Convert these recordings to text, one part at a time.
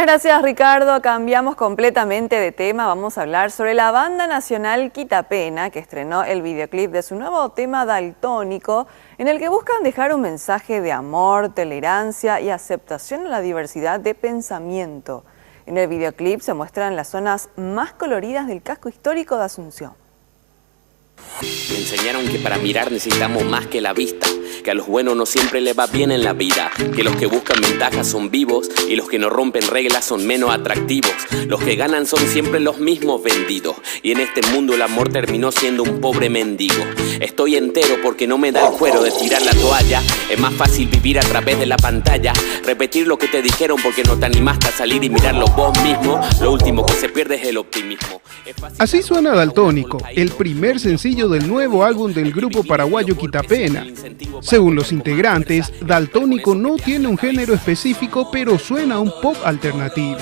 Muchas gracias, Ricardo. Cambiamos completamente de tema. Vamos a hablar sobre la banda nacional Quitapena, que estrenó el videoclip de su nuevo tema Daltónico, en el que buscan dejar un mensaje de amor, tolerancia y aceptación a la diversidad de pensamiento. En el videoclip se muestran las zonas más coloridas del casco histórico de Asunción. Me enseñaron que para mirar necesitamos más que la vista, que a los buenos no siempre les va bien en la vida, que los que buscan ventajas son vivos y los que no rompen reglas son menos atractivos. Los que ganan son siempre los mismos vendidos y en este mundo el amor terminó siendo un pobre mendigo. Estoy entero porque no me da el cuero de tirar la toalla. Es más fácil vivir a través de la pantalla, repetir lo que te dijeron porque no te animaste a salir y mirarlo vos mismo. Lo último que se pierde es el optimismo. Así suena Daltónico, el primer sencillo del nuevo álbum del grupo paraguayo Quitapena. Según los integrantes, Daltónico no tiene un género específico, pero suena a un pop alternativo.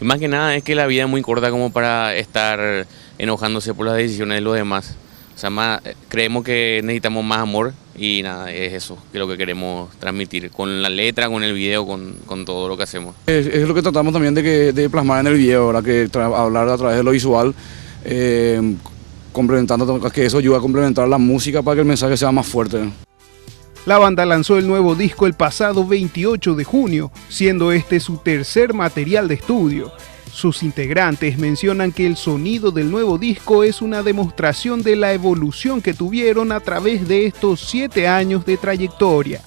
Más que nada es que la vida es muy corta como para estar enojándose por las decisiones de los demás. O sea, creemos que necesitamos más amor y nada, es eso que es lo que queremos transmitir con la letra, con el video, con todo lo que hacemos. Es lo que tratamos también de plasmar en el video, ¿verdad? Que hablar a través de lo visual, complementando, que eso ayuda a complementar la música para que el mensaje sea más fuerte. La banda lanzó el nuevo disco el pasado 28 de junio, siendo este su tercer material de estudio. Sus integrantes mencionan que el sonido del nuevo disco es una demostración de la evolución que tuvieron a través de estos 7 años de trayectoria.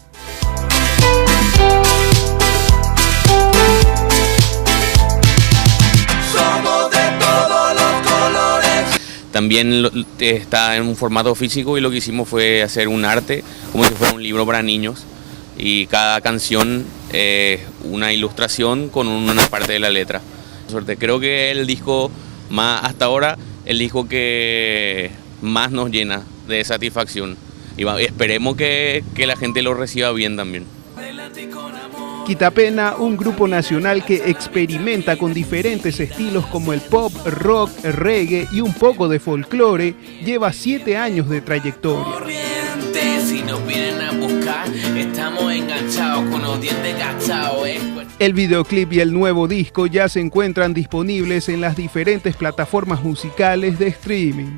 También está en un formato físico y lo que hicimos fue hacer un arte como si fuera un libro para niños y cada canción es una ilustración con una parte de la letra. Suerte, creo que el disco hasta ahora el disco que más nos llena de satisfacción y esperemos que la gente lo reciba bien también. Quitapena, un grupo nacional que experimenta con diferentes estilos como el pop, rock, reggae y un poco de folclore, lleva 7 años de trayectoria. Si nos vienen a buscar, estamos enganchados con los dientes gastados, El videoclip y el nuevo disco ya se encuentran disponibles en las diferentes plataformas musicales de streaming.